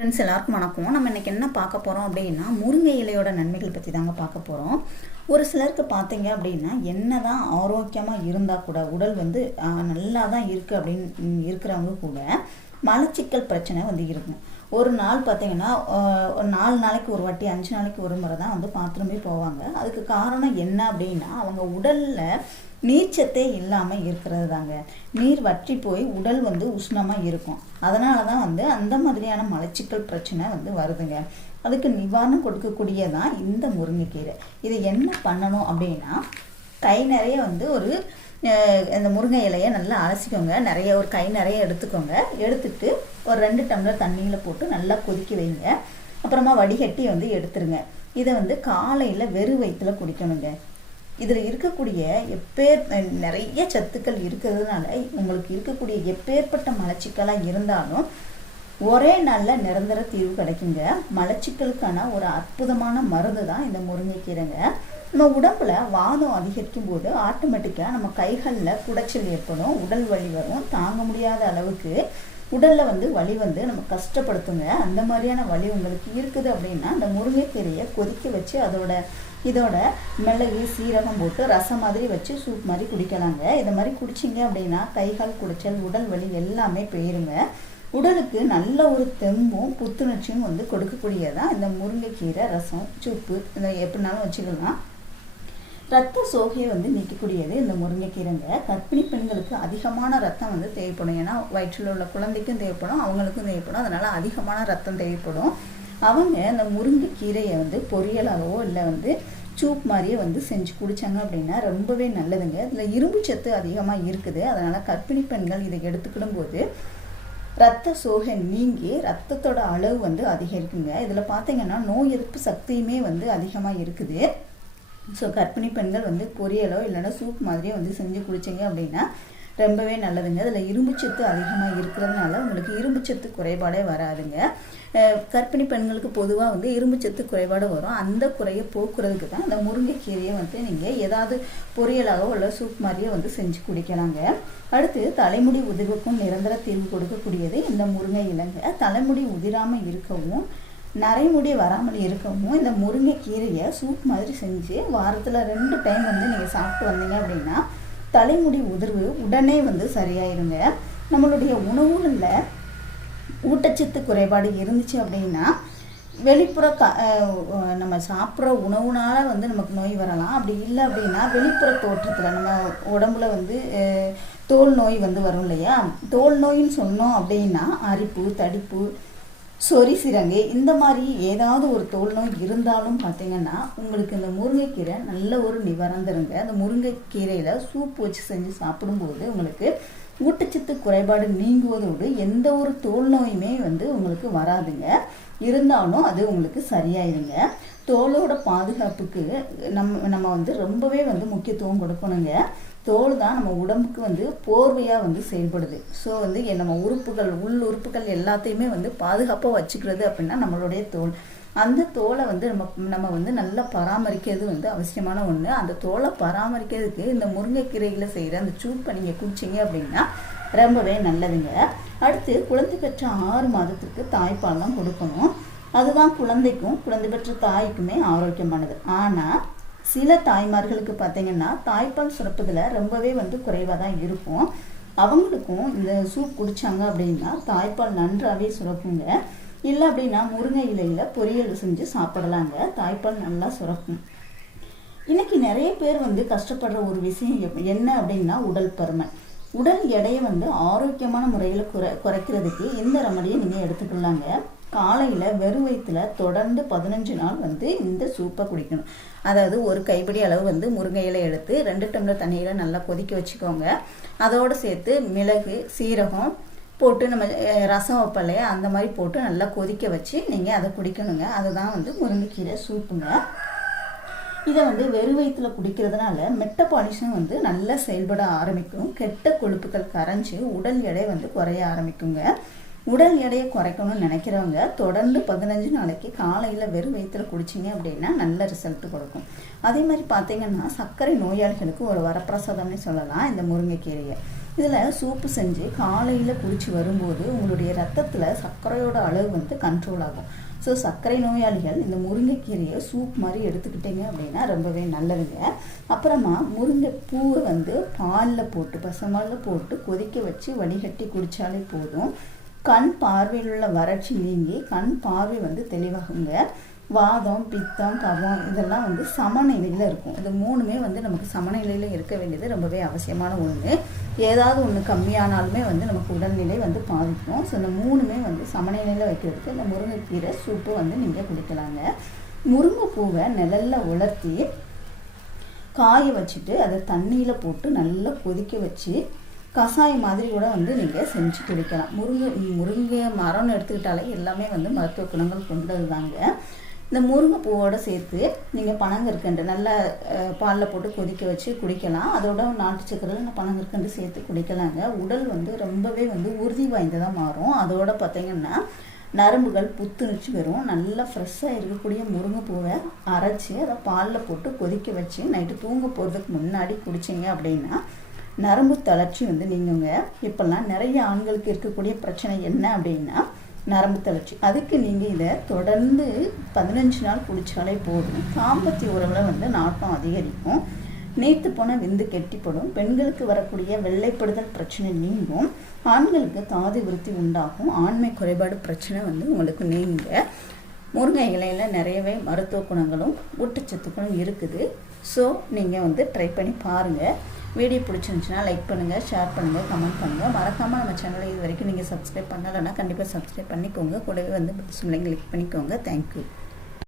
Friends எல்லாருக்கும் வணக்கம். நம்ம இன்றைக்கி என்ன பார்க்க போகிறோம் அப்படின்னா முருங்கை இலையோட நன்மைகள் பற்றி தாங்க பார்க்க போகிறோம் ஒரு சிலருக்கு பார்த்தீங்க அப்படின்னா என்ன தான் ஆரோக்கியமாக இருந்தால் கூட உடல் வந்து நல்லா தான் இருக்குது அப்படின்னு இருக்கிறவங்க கூட மலச்சிக்கல் பிரச்சனை வந்து இருக்கும். ஒரு நாள் பார்த்தீங்கன்னா ஒரு நாலு நாளைக்கு ஒரு வாட்டி அஞ்சு நாளைக்கு ஒரு முறை தான் வந்து பாத்ரூமே போவாங்க. அதுக்கு காரணம் என்ன அப்படின்னா அவங்க உடலில் நீர்ச்சத்தே இல்லாமல் இருக்கிறது தாங்க நீர் வற்றி போய் உடல் வந்து உஷ்ணமாக இருக்கும். அதனால தான் வந்து அந்த மாதிரியான மலச்சிக்கல் பிரச்சனை வந்து வருதுங்க. அதுக்கு நிவாரணம் கொடுக்கக்கூடியதான் இந்த முருங்கைக்கீரை. இது என்ன பண்ணணும் அப்படின்னா கை நிறைய வந்து ஒரு இந்த முருங்கை இலையை நல்லா அலசிக்கோங்க. நிறைய ஒரு கை நிறைய எடுத்துக்கோங்க. எடுத்துட்டு ஒரு ரெண்டு டம்ளர் தண்ணியில் போட்டு நல்லா கொதிக்க வைங்க. அப்புறமா வடிகட்டி வந்து எடுத்துருங்க. இதை வந்து காலையில் வெறும் வயிற்றுல குடிக்கணுங்க. இதில் இருக்கக்கூடிய எப்பேர் நிறைய சத்துக்கள் இருக்கிறதுனால உங்களுக்கு இருக்கக்கூடிய எப்பேற்பட்ட மலச்சிக்கலாக இருந்தாலும் ஒரே நாளில் நிரந்தர தீர்வு கிடைக்குங்க. மலச்சிக்கலுக்கான ஒரு அற்புதமான மருந்து தான் இந்த முருங்கைக்கீரைங்க. நம்ம உடம்புல வாதம் அதிகரிக்கும் போது ஆட்டோமேட்டிக்காக நம்ம கைகளில் குடைச்சல் ஏற்படும் உடல் வலி வரும் தாங்க முடியாத அளவுக்கு உடலில் வந்து வலி வந்து நம்ம கஷ்டப்படுத்துங்க. அந்த மாதிரியான வலி உங்களுக்கு இருக்குது அப்படின்னா அந்த முருங்கைக்கீரையை கொதிக்க வச்சு அதோட இதோட மிளகு சீரகம் போட்டு ரசம் மாதிரி வச்சு சூப் மாதிரி குடிக்கலாங்க. இதை மாதிரி குடிச்சிங்க அப்படின்னா கைகால் குடிச்சல் உடல் வலி எல்லாமே போயிருங்க. உடலுக்கு நல்ல ஒரு தெம்பும் புத்துணர்ச்சியும் வந்து கொடுக்கக்கூடியதான் இந்த முருங்கைக்கீரை ரசம் சூப்பு இதை எப்படினாலும் வச்சுக்கலாம். ரத்த சோகையை வந்து நீக்கக்கூடியது இந்த முருங்கைக்கீரைங்க. கர்ப்பிணி பெண்களுக்கு அதிகமான ரத்தம் வந்து தேவைப்படும். ஏன்னா வயிற்றில் உள்ள குழந்தைக்கும் தேவைப்படும் அவங்களுக்கும் தேவைப்படும். அதனால் அதிகமான ரத்தம் தேவைப்படும். அவங்க அந்த முருங்கைக்கீரையை வந்து பொரியலாகவோ இல்லை வந்து சூப் மாதிரியே வந்து செஞ்சு குடித்தாங்க அப்படின்னா ரொம்பவே நல்லதுங்க. இதில் இரும்பு சத்து அதிகமாக இருக்குது. அதனால் கர்ப்பிணி பெண்கள் இதை எடுத்துக்கிடும் போது ரத்த சோகை நீங்கி ரத்தத்தோட அளவு வந்து அதிகரிக்குங்க. இதில் பார்த்தீங்கன்னா நோய் எதிர்ப்பு சக்தியுமே வந்து அதிகமாக இருக்குது. ஸோ கர்ப்பிணி பெண்கள் வந்து பொரியலோ இல்லைன்னா சூப் மாதிரியோ வந்து செஞ்சு குடிச்சிங்க அப்படின்னா ரொம்பவே நல்லதுங்க. அதில் இரும்புச்சத்து அதிகமாக இருக்கிறதுனால உங்களுக்கு இரும்புச்சத்து குறைபாடே வராதுங்க. கர்ப்பிணி பெண்களுக்கு பொதுவாக வந்து இரும்புச்சத்து குறைபாடு வரும். அந்த குறையை போக்குறதுக்கு தான் அந்த முருங்கைக்கீரையை வந்து நீங்கள் ஏதாவது பொரியலாகவோ இல்லை சூப் மாதிரியோ வந்து செஞ்சு குடிக்கலாங்க. அடுத்து தலைமுடி உதிர்வுக்கும் நிரந்தர தீர்வு கொடுக்கக்கூடியது இந்த முருங்கை இலங்கை. தலைமுடி உதிராமல் இருக்கவும் நரைமுடி வராமல் இருக்கவும் இந்த முருங்கைக்கீரையை சூப் மாதிரி செஞ்சு வாரத்தில் ரெண்டு டைம் வந்து நீங்கள் சாப்பிட்டு வந்தீங்க அப்படின்னா தலைமுடி உதிர்வு உடனே வந்து சரியாயிருங்க. நம்மளுடைய உணவுகளில் ஊட்டச்சத்து குறைபாடு இருந்துச்சு அப்படின்னா வெளிப்புற க நம்ம சாப்பிட்ற உணவுனால வந்து நமக்கு நோய் வரலாம். அப்படி இல்லை அப்படின்னா வெளிப்புற தோற்றத்தில் நம்ம உடம்புல வந்து தோல் நோய் வந்து வரும் இல்லையா? தோல் நோயின்னு சொன்னோம் அப்படின்னா அரிப்பு தடிப்பு சொரி சிரங்கு இந்த மாதிரி ஏதாவது ஒரு தோல் நோய் இருந்தாலும் பார்த்தீங்கன்னா உங்களுக்கு இந்த முருங்கைக்கீரை நல்ல ஒரு நிவரந்துருங்க. அந்த முருங்கைக்கீரையில் சூப் வச்சு செஞ்சு சாப்பிடும்போது உங்களுக்கு ஊட்டச்சத்து குறைபாடு நீங்குவதோடு எந்த ஒரு தோல் நோயுமே வந்து உங்களுக்கு வராதுங்க. இருந்தாலும் அது உங்களுக்கு சரியாயிருங்க தோலோட பாதுகாப்புக்கு நம்ம நம்ம வந்து ரொம்பவே வந்து முக்கியத்துவம் கொடுக்கணுங்க. தோல் தான் நம்ம உடம்புக்கு வந்து போர்வையாக வந்து செயல்படுது. ஸோ வந்து நம்ம உறுப்புகள் உள் உறுப்புகள் எல்லாத்தையுமே வந்து பாதுகாப்பாக வச்சுக்கிறது அப்படின்னா நம்மளுடைய தோல். அந்த தோலை வந்து நம்ம நம்ம வந்து நல்லா பராமரிக்கிறது வந்து அவசியமான ஒன்று அந்த தோலை பராமரிக்கிறதுக்கு இந்த முருங்கைக்கீரைகளை செய்கிற அந்த சூப்பை நீங்கள் குடிச்சிங்க அப்படின்னா ரொம்பவே நல்லதுங்க. அடுத்து குழந்தை பெற்ற ஆறு மாதத்துக்கு தாய்ப்பால் தான் கொடுக்கணும். அதுதான் குழந்தைக்கும் குழந்தை பெற்ற தாய்க்குமே ஆரோக்கியமானது. ஆனால் சில தாய்மார்களுக்கு பார்த்தீங்கன்னா தாய்ப்பால் சுரப்பதில் ரொம்பவே வந்து குறைவாக தான் இருக்கும். அவங்களுக்கும் இந்த சூப் குடித்தாங்க அப்படின்னா தாய்ப்பால் நன்றாகவே சுரக்குங்க. இல்லை அப்படின்னா முருங்கை இலையில் பொரியல் செஞ்சு சாப்பிடலாங்க. தாய்ப்பால் நல்லா சுரக்கும். இன்னைக்கு நிறைய பேர் வந்து கஷ்டப்படுற ஒரு விஷயம் எப்- என்ன அப்படின்னா உடல் பருமன். உடல் எடையை வந்து ஆரோக்கியமான முறையில் குறை குறைக்கிறதுக்கு இந்த ரெமடியை நீங்கள் எடுத்துக்கலாங்க. காலையில் வெறும் வயிற்றுல தொடர்ந்து பதினஞ்சு நாள் வந்து இந்த சூப்பை குடிக்கணும். அதாவது ஒரு கைப்பிடி அளவு வந்து முருங்கை இலை எடுத்து ரெண்டு டம்ளர் தண்ணியில் நல்லா கொதிக்க வச்சுக்கோங்க. அதோடு சேர்த்து மிளகு சீரகம் போட்டு நம்ம ரசம் வைப்பலையே அந்த மாதிரி போட்டு நல்லா கொதிக்க வச்சு நீங்கள் அதை குடிக்கணுங்க. அதுதான் வந்து முருங்கைக்கீரை சூப்புங்க இதை வந்து வெறும் வயிற்றுல குடிக்கிறதுனால மெட்டபாலிசம் வந்து நல்லா செயல்பட ஆரம்பிக்கும். கெட்ட கொழுப்புகள் கரைஞ்சி உடல் எடை வந்து குறைய ஆரம்பிக்குங்க. உடல் எடையை குறைக்கணும்னு நினைக்கிறவங்க தொடர்ந்து பதினஞ்சு நாளைக்கு காலையில் வெறும் வயிற்றுல குடிச்சிங்க அப்படின்னா நல்ல ரிசல்ட் கொடுக்கும். அதே மாதிரி பார்த்தீங்கன்னா சர்க்கரை நோயாளிகளுக்கு ஒரு வரப்பிரசாதம்னு சொல்லலாம் இந்த முருங்கைக்கீரையை. இதில் சூப்பு செஞ்சு காலையில் குடிச்சு வரும்போது உங்களுடைய ரத்தத்தில் சர்க்கரையோட அளவு வந்து கண்ட்ரோல் ஆகும். ஸோ சர்க்கரை நோயாளிகள் இந்த முருங்கைக்கீரையை சூப் மாதிரி எடுத்துக்கிட்டீங்க அப்படின்னா ரொம்பவே நல்லதுங்க. அப்புறமா முருங்கை பூவை வந்து பாலில் போட்டு பசுமாலில் போட்டு கொதிக்க வச்சு வடிகட்டி குடித்தாலே போதும். கண் பார்வையில் உள்ள வறட்சி நீங்கி கண் பார்வை வந்து தெளிவாகுங்க. வாதம் பித்தம் கபம் இதெல்லாம் வந்து சமநிலையில் இருக்கும். இது மூணுமே வந்து நமக்கு சமநிலையில் இருக்க வேண்டியது ரொம்பவே அவசியமான ஒன்று ஏதாவது ஒன்று கம்மியானாலுமே வந்து நமக்கு உடல்நிலை வந்து பாதிக்கும். ஸோ இந்த மூணுமே வந்து சமநிலையில் வைக்கிறதுக்கு இந்த முருங்கைக்கீரை சூப்பு வந்து நீங்கள் குடிக்கலாங்க. முருங்கைப்பூவை நிழலில் உலர்த்தி காய வச்சுட்டு அதை தண்ணியில் போட்டு நல்லா கொதிக்க வச்சு கஷாயம் மாதிரி கூட வந்து நீங்கள் செஞ்சு குடிக்கலாம். முருங்கை முருங்கை மரம்னு எடுத்துக்கிட்டாலே எல்லாமே வந்து மருத்துவ குணங்கள் கொண்டது தாங்க இந்த முருங்கை பூவோடு சேர்த்து நீங்கள் பனங்கற்கண்டு நல்லா பாலில் போட்டு கொதிக்க வச்சு குடிக்கலாம். அதோட நாட்டு சக்கரையில் பனங்கற்கண்டு சேர்த்து குடிக்கலாங்க. உடல் வந்து ரொம்பவே வந்து உறுதி வாய்ந்ததாக மாறும். அதோட பார்த்தீங்கன்னா நரம்புகள் புத்துணர்ச்சி வரும் நல்லா ஃப்ரெஷ்ஷாக இருக்கக்கூடிய முருங்கைப்பூவை அரைச்சி அதை பாலில் போட்டு கொதிக்க வச்சு நைட்டு தூங்க போகிறதுக்கு முன்னாடி குடிச்சிங்க அப்படின்னா நரம்பு தளர்ச்சி வந்து நீங்குங்க. இப்போல்லாம் நிறைய ஆண்களுக்கு இருக்கக்கூடிய பிரச்சனை என்ன அப்படின்னா நரம்பு தளர்ச்சி. அதுக்கு நீங்கள் இதை தொடர்ந்து பதினஞ்சு நாள் குடித்தாலே போதும். தாம்பத்திய உறவில் வந்து நாட்டம் அதிகரிக்கும். நீத்து போன விந்து கெட்டிப்படும். பெண்களுக்கு வரக்கூடிய வெள்ளைப்படுதல் பிரச்சனை நீங்கும். ஆண்களுக்கு தாது விருத்தி உண்டாகும். ஆண்மை குறைபாடு பிரச்சனை வந்து உங்களுக்கு நீங்க. முருங்கை இலையில் நிறையவே மருத்துவ குணங்களும் ஊட்டச்சத்துக்களும் இருக்குது. ஸோ நீங்கள் வந்து ட்ரை பண்ணி பாருங்கள் வீடியோ பிடிச்சிருந்துச்சுன்னா லைக் பண்ணுங்கள் ஷேர் பண்ணுங்கள் கமெண்ட் பண்ணுங்கள் மறக்காமல் நம்ம சேனலை இது வரைக்கும் நீங்கள் சப்ஸ்கிரைப் பண்ணலைன்னா கண்டிப்பாக சப்ஸ்கிரைப் பண்ணிக்கோங்க. கூடவே வந்து பிள்ளைங்க கிளிக் பண்ணிக்கோங்க. தேங்க்யூ